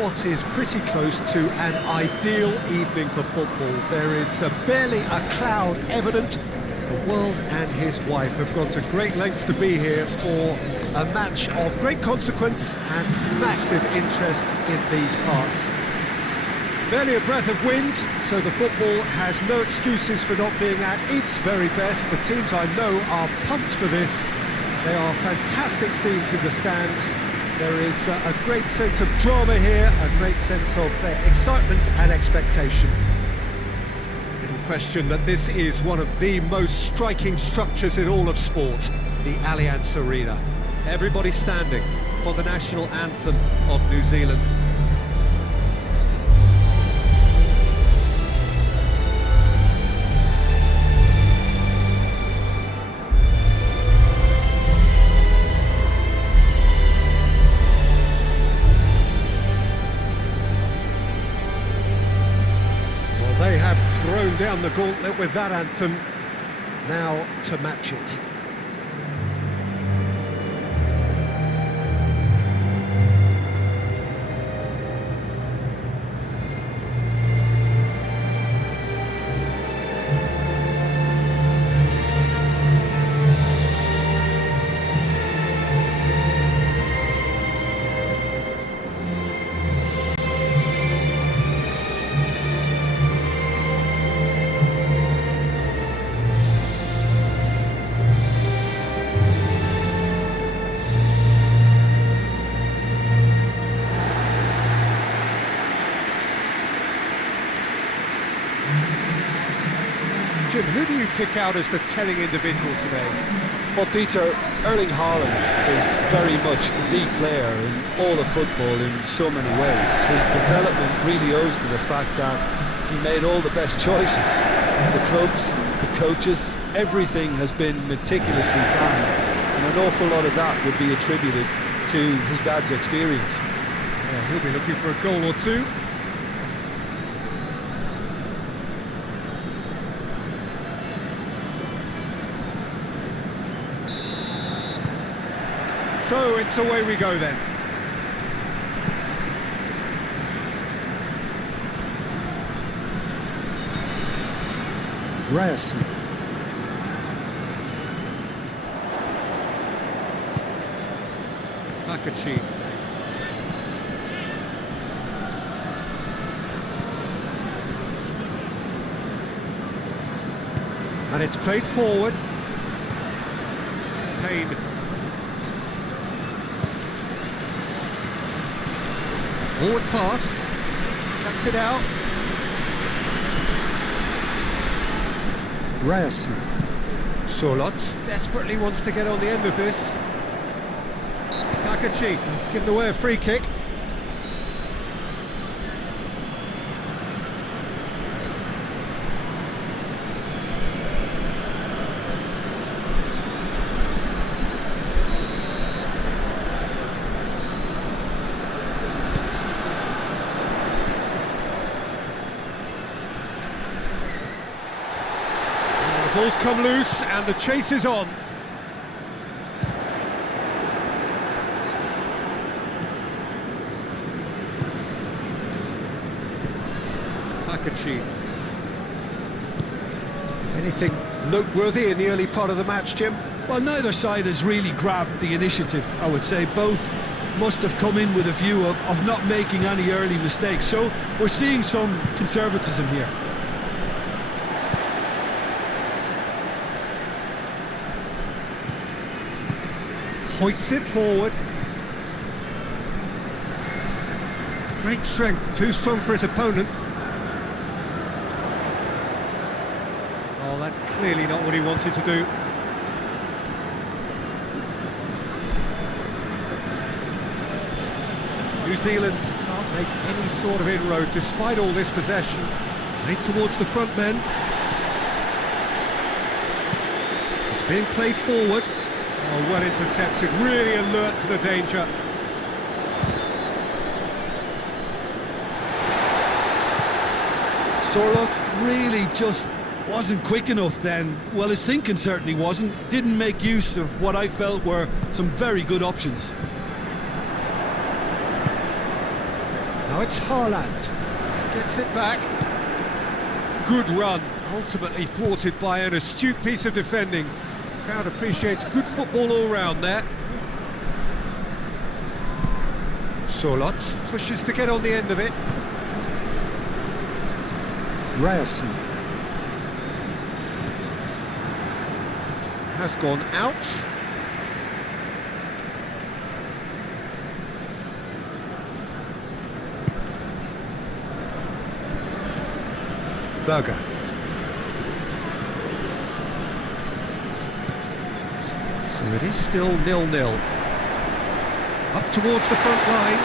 what is pretty close to an ideal evening for football. There is barely a cloud evident. The world and his wife have gone to great lengths to be here for a match of great consequence and massive interest in these parts. Barely a breath of wind, so the football has no excuses for not being at its very best. The teams I know are pumped for this. They are fantastic scenes in the stands. There is a great sense of drama here, a great sense of excitement and expectation. Little question that this is one of the most striking structures in all of sport, the Allianz Arena. Everybody standing for the national anthem of New Zealand. They have thrown down the gauntlet with that anthem. Now to match it. Jim, who do you pick out as the telling individual today? Well, Peter, Erling Haaland is very much the player in all of football in so many ways. His development really owes to the fact that he made all the best choices. The clubs, the coaches, everything has been meticulously planned, and an awful lot of that would be attributed to his dad's experience. Yeah, he'll be looking for a goal or two. So it's away we go then. Ryerson. Pakachi. And it's played forward. Payne. Forward pass, cuts it out. Ryerson. Sorlot desperately wants to get on the end of this. Pakachi, he's given away a free kick. Ball's come loose and the chase is on. Pakachi. Anything noteworthy in the early part of the match, Jim? Well, neither side has really grabbed the initiative, I would say. Both must have come in with a view of not making any early mistakes. So we're seeing some conservatism here. Hoists it forward. Great strength, too strong for his opponent. Oh, that's clearly not what he wanted to do. New Zealand can't make any sort of inroad despite all this possession. Made towards the front men. It's being played forward. Oh, well intercepted, really alert to the danger. Sorlot really just wasn't quick enough then. Well, his thinking certainly wasn't. Didn't make use of what I felt were some very good options. Now it's Haaland. Gets it back. Good run. Ultimately thwarted by an astute piece of defending. Crowd appreciates good football all round there. Solot pushes to get on the end of it. Ryerson has gone out. Berger. So it is still 0-0. Up towards the front line.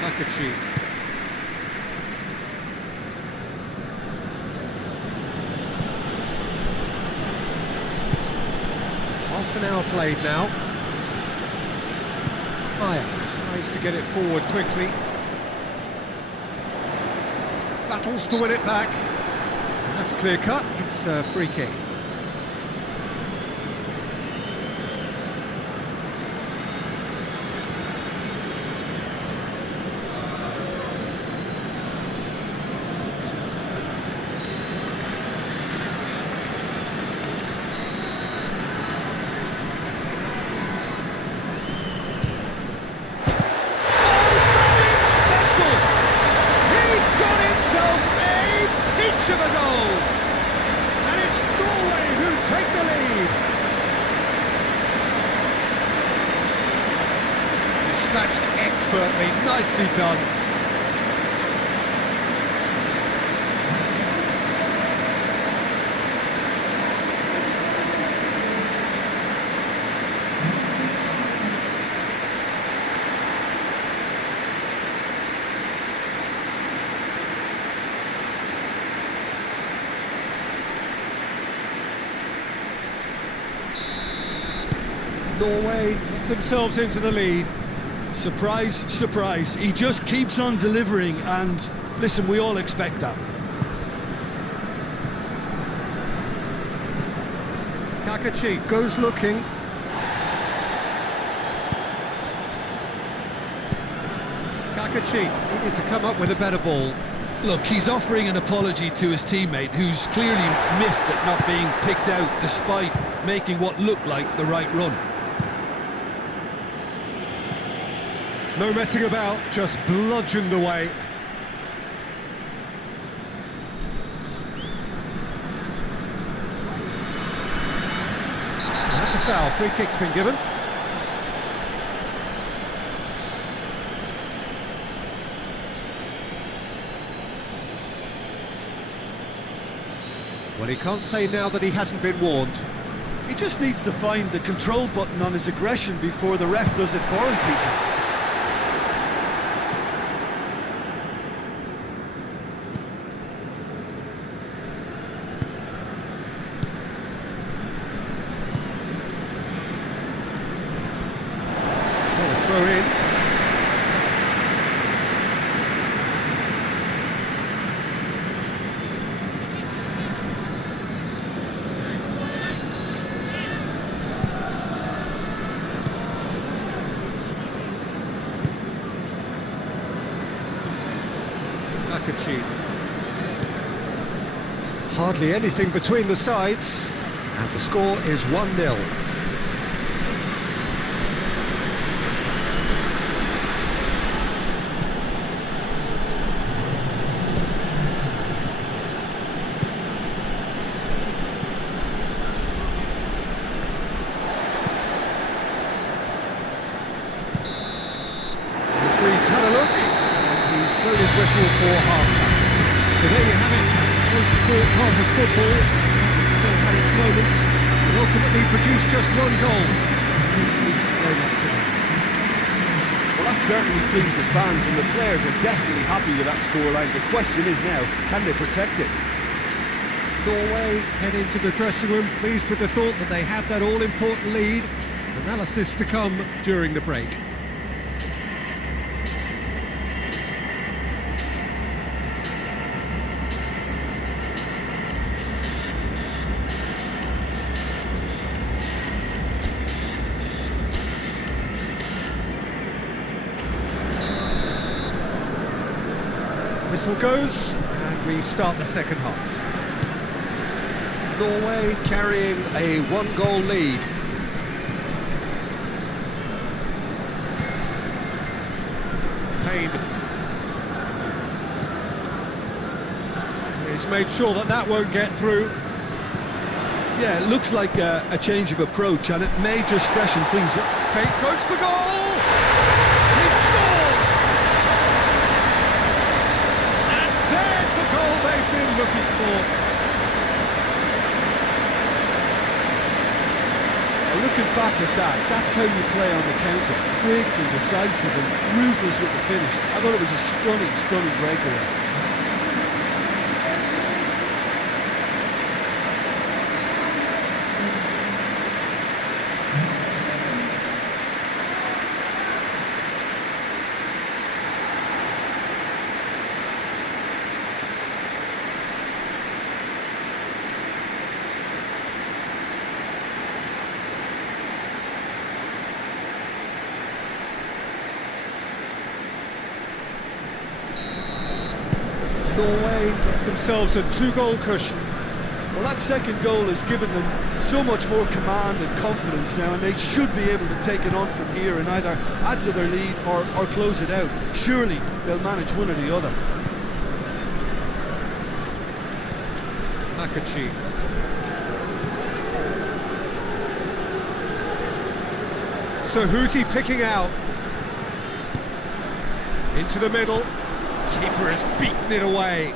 Pakachi. Half an hour played now. Meyer tries to get it forward quickly. Battles to win it back. That's clear cut. It's a free kick. Of a goal, and it's Norway who take the lead. Dispatched expertly, nicely done. Norway get themselves into the lead. Surprise, surprise. He just keeps on delivering, and listen, we all expect that. Pakachi goes looking. Pakachi needed to come up with a better ball. Look, he's offering an apology to his teammate, who's clearly miffed at not being picked out despite making what looked like the right run. No messing about, just bludgeoned away. That's a foul, free kick's been given. Well, he can't say now that he hasn't been warned. He just needs to find the control button on his aggression before the ref does it for him, Peter. Throw in. Pakachi. Hardly anything between the sides, and the score is 1-0. Referee's had a look, and he's blown his whistle for half-time. So there you have it, one sport part of football, still had its moments, but ultimately produced just one goal. Well, that certainly pleased the fans, and the players are definitely happy with that scoreline. The question is now, can they protect it? Norway head into the dressing room pleased with the thought that they have that all-important lead. Analysis to come during the break. Whistle goes, and we start the second half. Norway carrying a one-goal lead. Payne. He's made sure that that won't get through. Yeah, it looks like a change of approach, and it may just freshen things up. Fake goes for goal! He scored! And there's the goal they've been looking for. Looking back at that, that's how you play on the counter. Quick and decisive and ruthless with the finish. I thought it was a stunning breakaway. Norway get themselves a 2-goal cushion. Well, that second goal has given them so much more command and confidence now, and they should be able to take it on from here and either add to their lead or close it out. Surely they'll manage one or the other. Makachi. So who's he picking out? Into the middle. Keeper has beaten it away.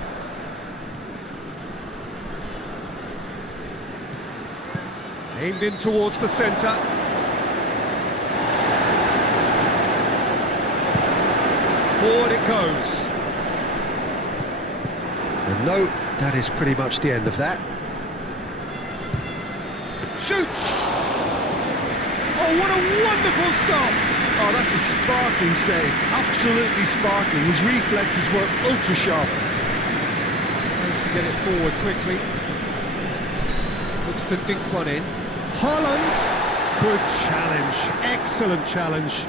Aimed in towards the centre. Forward it goes. And no, that is pretty much the end of that. Shoots! Oh, what a wonderful stop! Oh, that's a sparkling save. Absolutely sparkling. His reflexes were ultra sharp. Tries to get it forward quickly. Looks to dink one in. Haaland! Good challenge. Excellent challenge.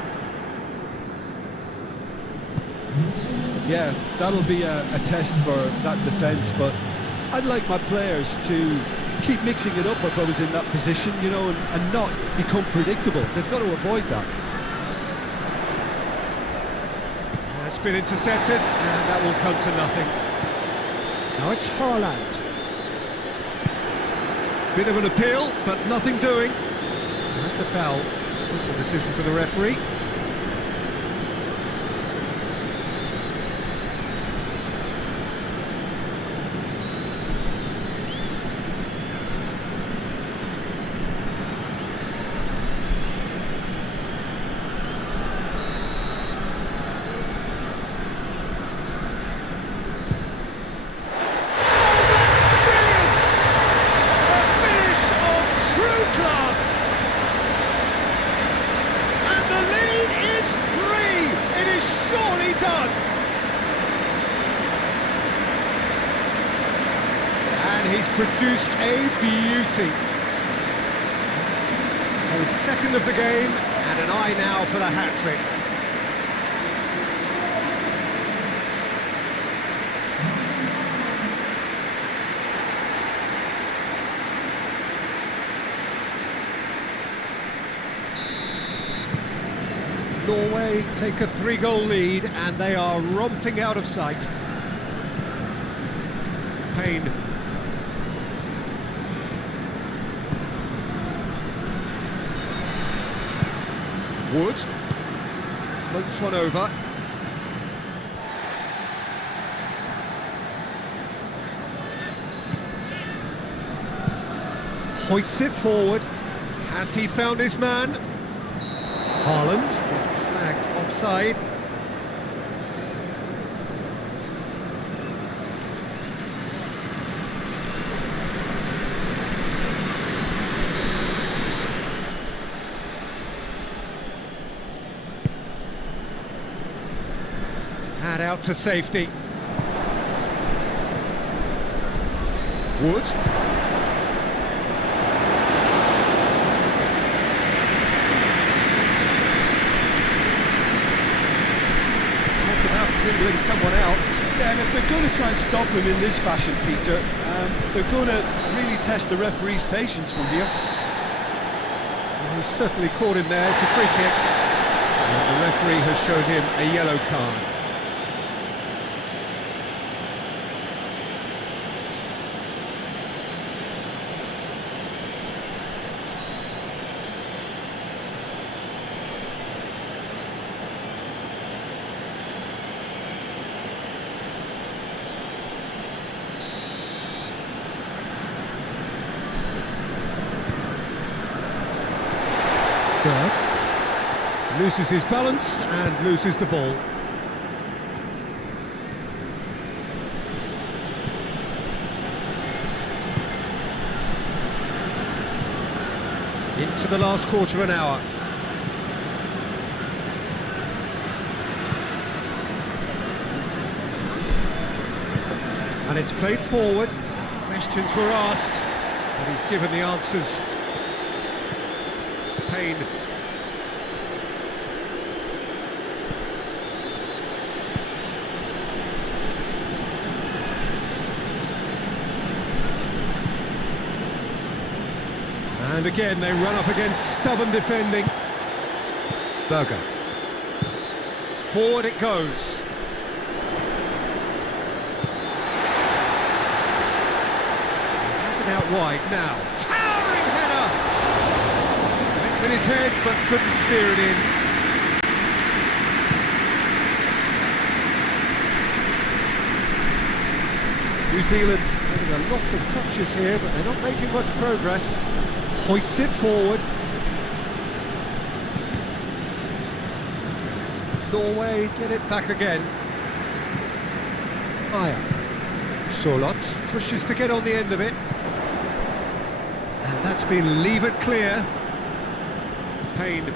Yeah, that'll be a test for that defence, but I'd like my players to keep mixing it up if I was in that position, you know, and not become predictable. They've got to avoid that. It's been intercepted, and that will come to nothing. Now it's Haaland. Bit of an appeal, but nothing doing. That's a foul. Simple decision for the referee. He's produced a beauty. A second of the game, and an eye now for the hat-trick. Norway take a 3-goal lead, and they are romping out of sight. Payne. Wood floats one over. Hoists it forward. Has he found his man? Haaland gets flagged offside. And out to safety. Wood. Talk about singling someone out. Yeah, and if they're going to try and stop him in this fashion, Peter, they're going to really test the referee's patience from here. Well, he's certainly caught him there. It's a free kick. And the referee has shown him a yellow card. Berg loses his balance and loses the ball. Into the last quarter of an hour. And it's played forward. Questions were asked, but he's given the answers. Payne. And again they run up against stubborn defending. Berger. Forward it goes. Has it out wide now. Towering header! Went with his head but couldn't steer it in. New Zealand having a lot of touches here, but they're not making much progress. Hoists it forward. Norway get it back again. Higher. Solot pushes to get on the end of it. And that's been levered clear. Payne.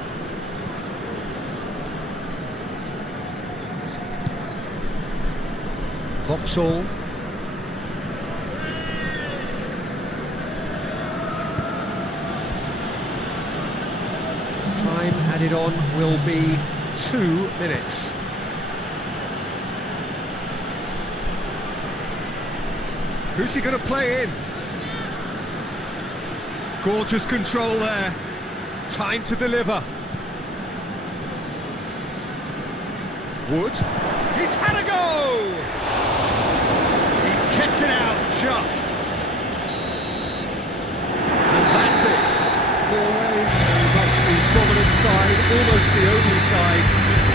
Vauxhall. Time added on will be 2 minutes. Who's he going to play in? Gorgeous control there. Time to deliver. Wood. He's had a go! He's kept it out just. And that's it. Norway, very much the dominant side, almost the only side.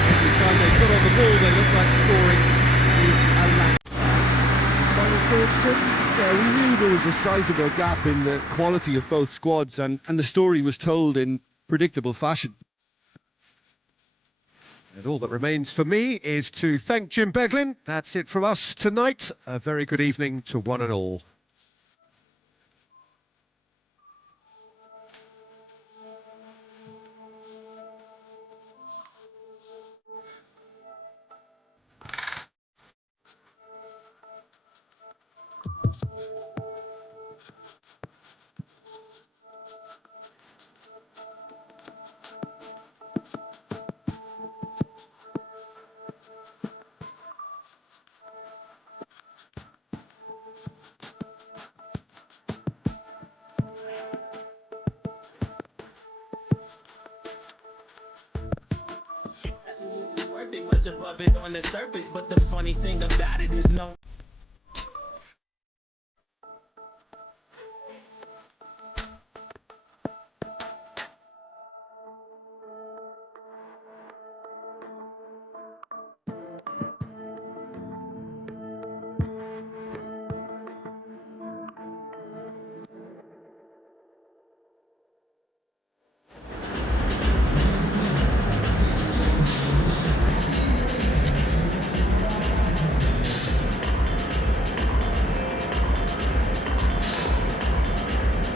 Every time they've got on the ball, they look like scoring. Is a lack. Final thoughts, Jim? Yeah, we knew there was a sizable gap in the quality of both squads, and the story was told in predictable fashion. And all that remains for me is to thank Jim Beglin. That's it from us tonight. A very good evening to one and all. Much above it on the surface, but the funny thing about it is no